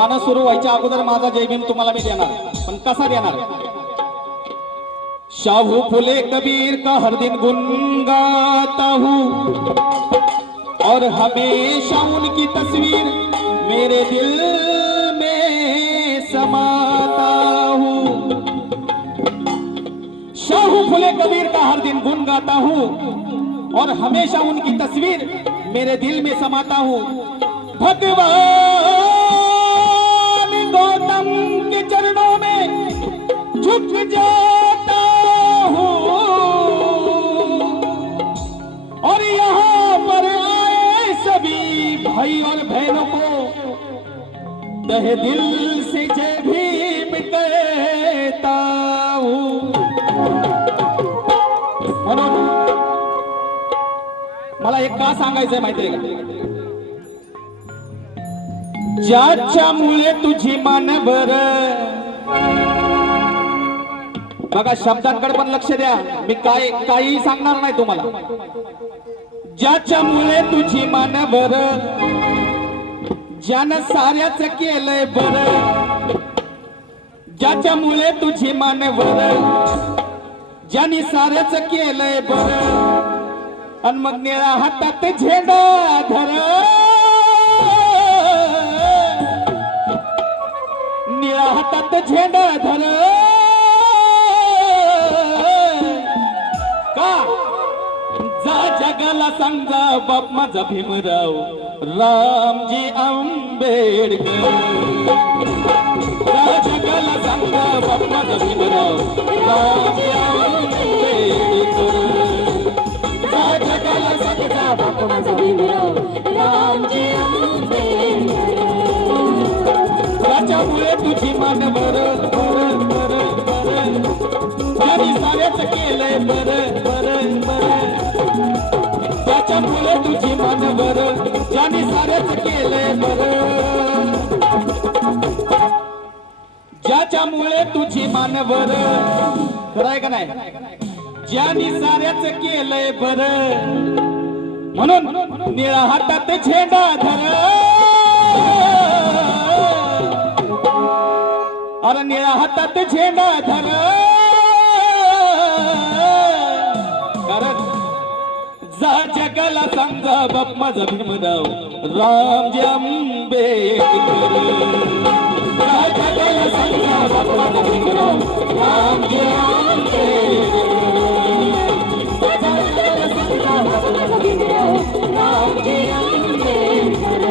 गाणं सुरू व्हायच्या अगोदर माझा जय भीम तुम्हाला मी देणार, पण कसा देणार? शाहू फुले कबीर का हर दिन गुन गाता हूँ और हमेशा उनकी तस्वीर मेरे दिल में समाता हूँ। शाहू फुले कबीर का हर दिन गुन गाता हूँ और हमेशा उनकी तस्वीर मेरे दिल में समाता हूँ। भगवान गौतम के चरणों में झुक जाता हूँ और यहाँ पर आए सभी भाई और बहनों को तहे दिल से जय भीम कहता हूँ। म्हणून मला एक का सांगायचंय माहितीये का? ज्याच्यामुळे तुझी मानवर, बघा शब्दांकडे पण लक्ष द्या, मी काही सांगणार नाही तुम्हाला। ज्याच्यामुळे तुझी मानवर, ज्यानं साऱ्याच केलंय बर, ज्याच्यामुळे तुझी मानवर, ज्याने साऱ्याच केलंय बर, अन मग निळा हातात झेंडा धर, निळा हातात झेंडा धर का? जा जगाला सांगा बाप माझा भीमराव रामजी आंबेडकर, जा जगाला सांगा बाप माझा भीमराव रामजी आंबेडकर, जा जगाला सांगा बाप माझा भीमराव रामजी आंबेडकर। त्याच्यामुळे तुझी मान बर बर बर बर, ज्याने साऱ्याच केलंय बर बर बर, त्याच्यामुळे तुझी मान बर, ज्याने साऱ्याच केलंय बर, ज्याच्यामुळे तुझी मान बर, खरंय का नाही? ज्याने साऱ्याच केलंय बर, म्हणून निळा हातात झेंडा धर, अरे निळा हातात झेंडा धर, कारण जा जगाला सांगा बाप माझा भीमराव रामजी आंबेडकर, जा जगाला सांगा बाप माझा भीमराव रामजी आंबेडकर, जा जगाला सांगा बाप माझा भीमराव रामजी आंबेडकर।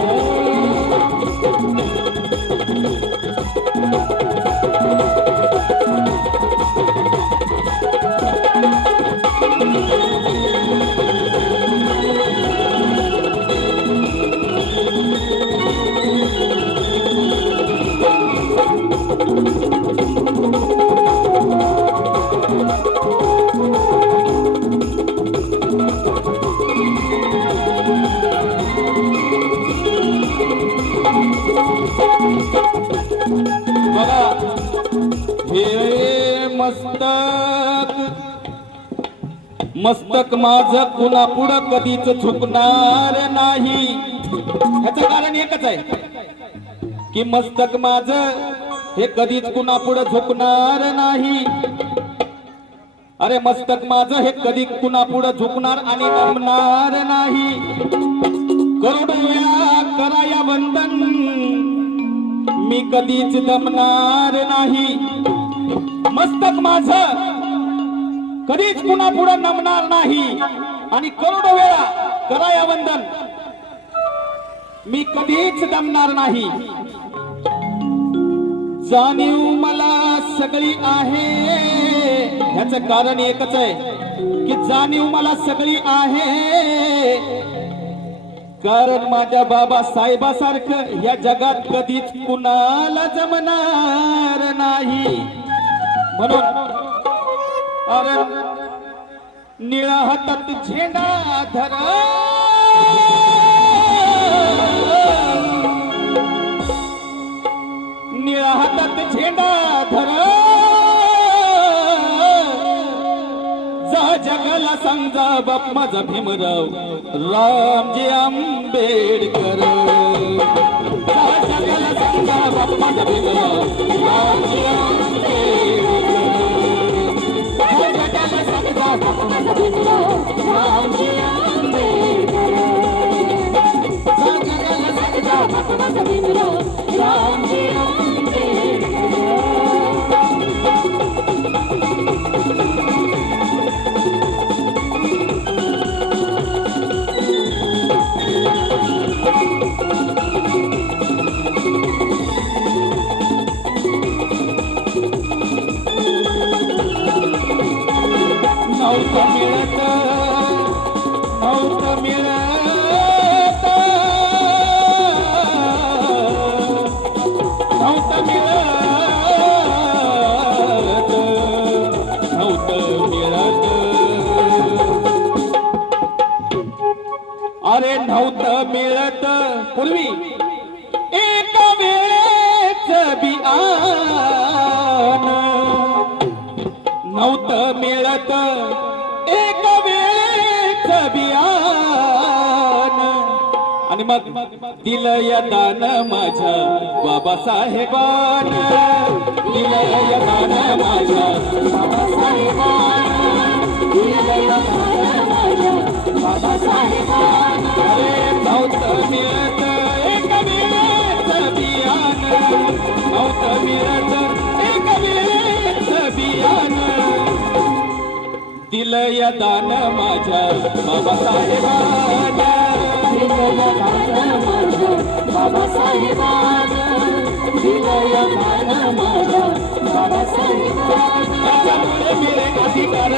मस्तक माझं कुणा पुढं कधीच झुकणार नाही, ह्याचं कारण एकच आहे की मस्तक माझं हे कधीच कुणा पुढं झुकणार नाही। अरे मस्तक माझं हे कधी कुणा पुढं झुकणार आणि नमणार नाही। करोडो वेळा कराया वंदन, मी कधीच दमणार नाही। मस्तक माझं कधीच कुणा पुढे नमणार नाही आणि करोडो वेळा कराया वंदन, मी कधीच दमणार नाही। जाणीव मला सगळी आहे, ह्याचं कारण एकच आहे की जाणीव मला सगळी आहे, कारण माझ्या बाबा साहेबासारखं या जगात कधीच कुणाला जमणार नाही। म्हणून अरे निळा हातात झेंडा धर, निळा हातात झेंडा धर, जा जगाला सांगा बाप माझा भीमराव रामजी आंबेडकर, जा जगाला सांगा बाप्पाचा भीमराव रामजी जगाला सांगा बाप्पाचा भीमराव रामजी आंबेडकर जगाला सांगा बाप्पाचा भीमराव रामजी आंबेडकर नव्हतं मिळत नव्हतं मिळत नव्हतं मिळत नव्हतं मिळत अरे नव्हतं मिळत पूर्वी एका वेळेच बियाण नव्हतं मिळत एक वेळेच बियाण आणि मग दिलं या दान माझ्या बाबासाहेबान दिलं या दान माझ्या बाबासाहेबान दिलं या दान माझ्या बाबासाहेबान अरे नव्हतं मिळत एक वेळेच बियाण नव्हतं मिळत एक वेळेच बियाण दिलं या दान माझ्या बाबासाहेबान दिलं या दान माझ्या बाबासाहेबान दिलं या दान माझ्या बाबासाहेबान त्याच्यामुळे मिळे अधिकार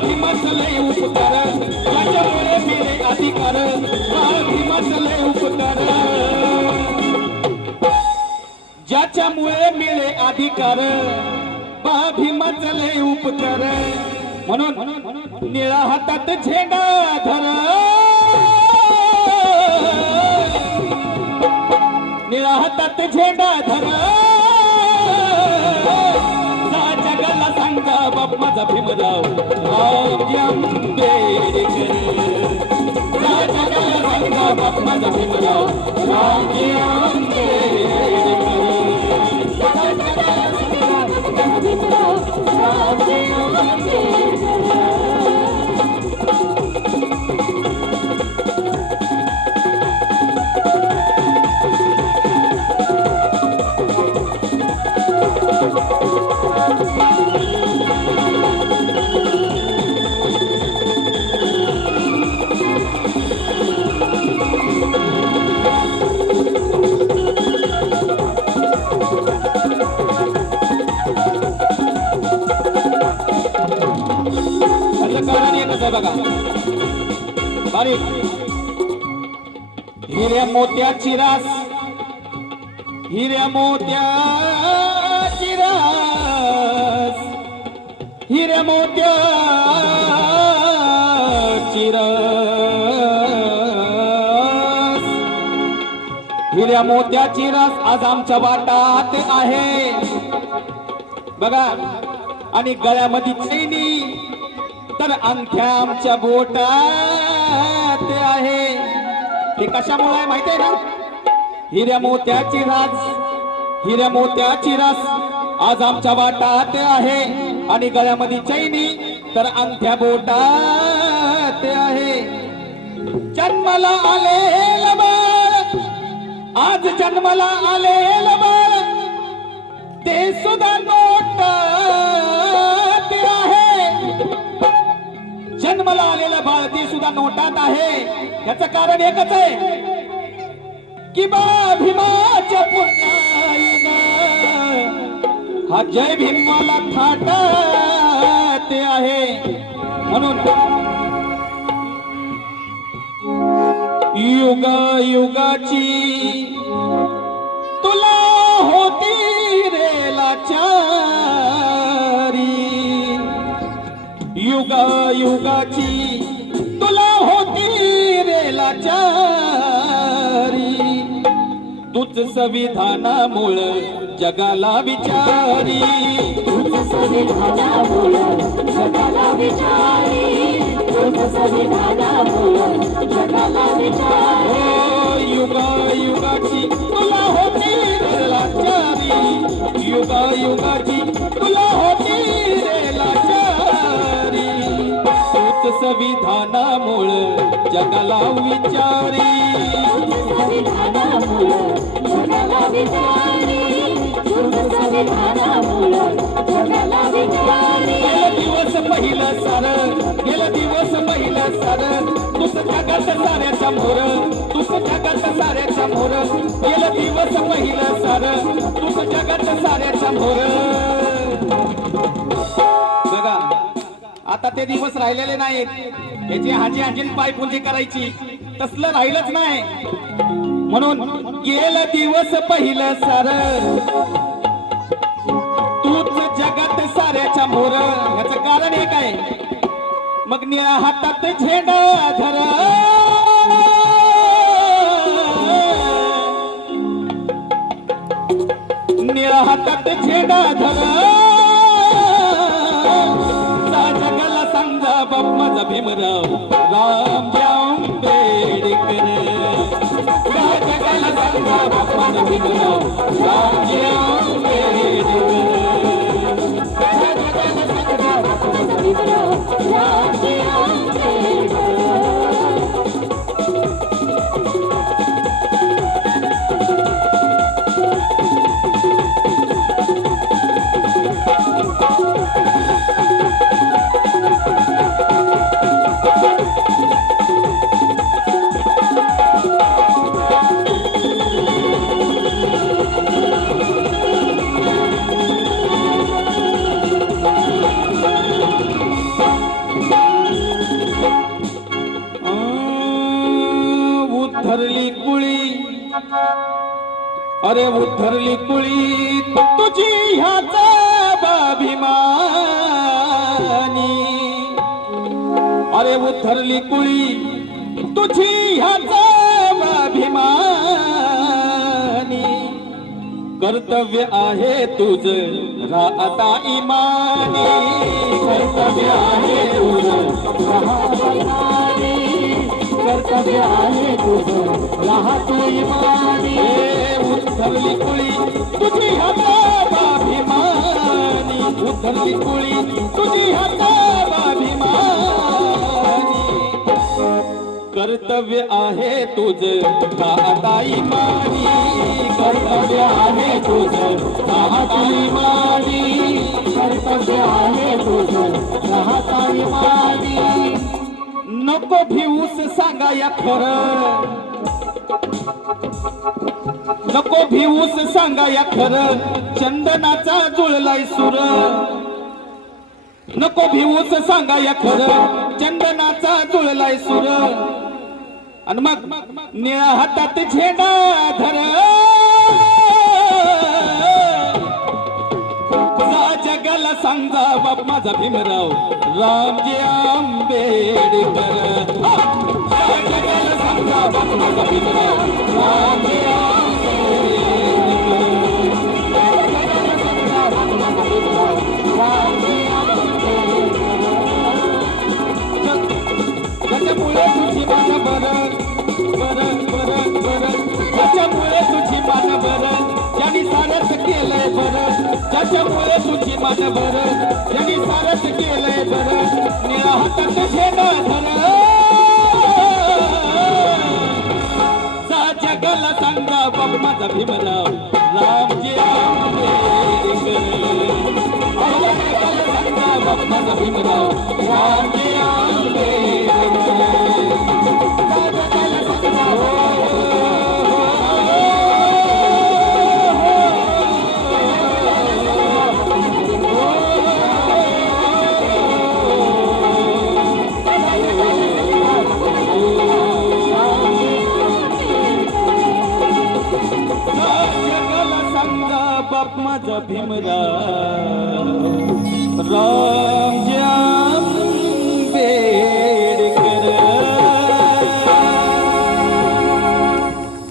भीमाचले उपकार त्याच्यामुळे मिळे अधिकार भीमाचले उपकार ज्याच्यामुळे मिळे अधिकार भीमाचले उपकार म्हणून निळा हातात झेंडा धर निळा हातात झेंडा धर जगाला सांगा बाप्पाचा भीमराव रामजी आंबेडकर जगाला सांगा बाप्पाचा भीमराव रामजी आंबेडकर रामजी आंबेडकर बघा बारीक हिऱ्या मोत्याची रास हिऱ्या मोत्याची रास हिऱ्या मोत्याची रास हिऱ्या मोत्याची रास आज आमच्या वाटात आहे बघा आणि गळ्यामध्ये चैनी तर अंगठ्या आमच्या बोटात आहे हे कशामुळे आहे माहिती आहे ना हिऱ्या मोत्याची रास आज आमच्या वाटात आहे आणि गळ्यामध्ये चैनी तर अंगठ्या बोटात आहे जन्माला आलेलं बाळ आज जन्माला आलेलं बाळ ते सुद्धा नोटात आहे जन्माला आलेलं बाळ ते सुद्धा नोटात आहे याचं कारण एकच आहे की बाळा भीमाच्या पुण्याईनं हा जय भीमाला थाटात आहे म्हणून युगाची तुला होती रे लाचारी युगाची तुला होती रे लाचारी तूच संविधानामुळं जगाला विचारी तूच संविधानामुळं जगाला विचारी तूच संविधानामुळं जगाला विचारी युगाची तुला युगाची तुला होती रे लाचारी तूच संविधानामुळं जगाला विचारी संविधानामुळं जगाला विचारी संविधानामुळं जगाला विचारी गेलं दिवस पहिलं सारं गेलं दिवस पहिलं सारं तुझ जगात साऱ्याच्या मोर तुझ जगात साऱ्याच्या मोर गेलं दिवस पहिलं सारं तुझ जगात साऱ्याच्या मोर बघा आता ते दिवस राहिलेले नाहीत याची हाजी हाजीन पायपुंजी करायची तसलं राहिलंच नाही म्हणून गेलं दिवस पहिलं सारं तूच जगात साऱ्याच्या मोर याचं कारण एक आहे मग निळ्या हातात झेंडा धर निळ्या हातात झेंडा धर जा जगाला सांगा बाप माझा भीमराव रामराव आंबेडकर जा जगाला सांगा बाप माझा भीमराव रामराव आंबेडकर उद्धरली कुळी अरे उद्धरली कुळी तुझी ह्याचा अभिमानी अरे उद्धरली कुळी तुझी ह्याचा अभिमानी कर्तव्य आहे तुझ राहता इमानी कर्तव्य आहे तुझ राहता इमानी कर्तव्य आहे तुझं राहतो इमानी उद्धरली कुळी तुझी हाताभिमानी उद्धरली कुळी तुझी हाताभिमानी कर्तव्य आहे तुझं राहता इमानी कर्तव्य आहे तुझं राहता इमानी कर्तव्य आहे तुझं राहता इमानी नको भिवूस सांगा या खरं नको भिवूस सांगा या खरं चंदनाचा जुळलाय सुर नको भिवूस सांगा या खरं चंदनाचा जुळलाय सुर आणि मग निळ्या हातात झेंडा धर जगाला सांगा बाप माझा भीमराव रामजी आंबेडकर जगाला सांगा बाप माझा भीमराव रामजी त्याच्यामुळे तुझी माझं बरं बरं बरं बरं त्याच्यामुळे तुझी माझं बरं ज्यांनी सारच केलंय बरं त्याच्यामुळे तुझी माझं बरं ज्यांनी सारच केलंय बरं निळा हातात झेंडा धर जा जगाला सांगा बाप माझा भीमराव रामजी आंबेडकर जगाला सांगा बाप माझा भीमराव रामजी आंबेडकर जगाला सांगा बाप माझा भीमराव रामजी आंबेडकर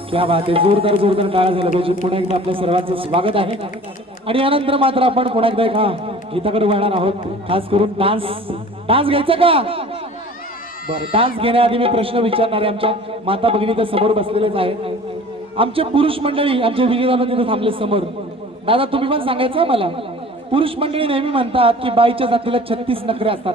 क्या बात आहे जोरदार जोरदार टाळ्या झाल्या पाहिजे पुन्हा एकदा आपल्या सर्वांचं स्वागत आहे आणि यानंतर मात्र आपण पुन्हा एकदा एका गीताकडे वळणार आहोत खास करून डान्स घ्यायचा का बरं डान्स घेण्याआधी मी प्रश्न विचारणार आहे आमच्या माता भगिनी तर समोर बसलेलेच आहेत आमचे पुरुष मंडळी आमचे विजेदादा तिथे थांबले समोर दादा तुम्ही पण सांगायचं मला. पुरुष मंडळी नेहमी म्हणतात की बाईच्या जातीला 36 नखरे असतात.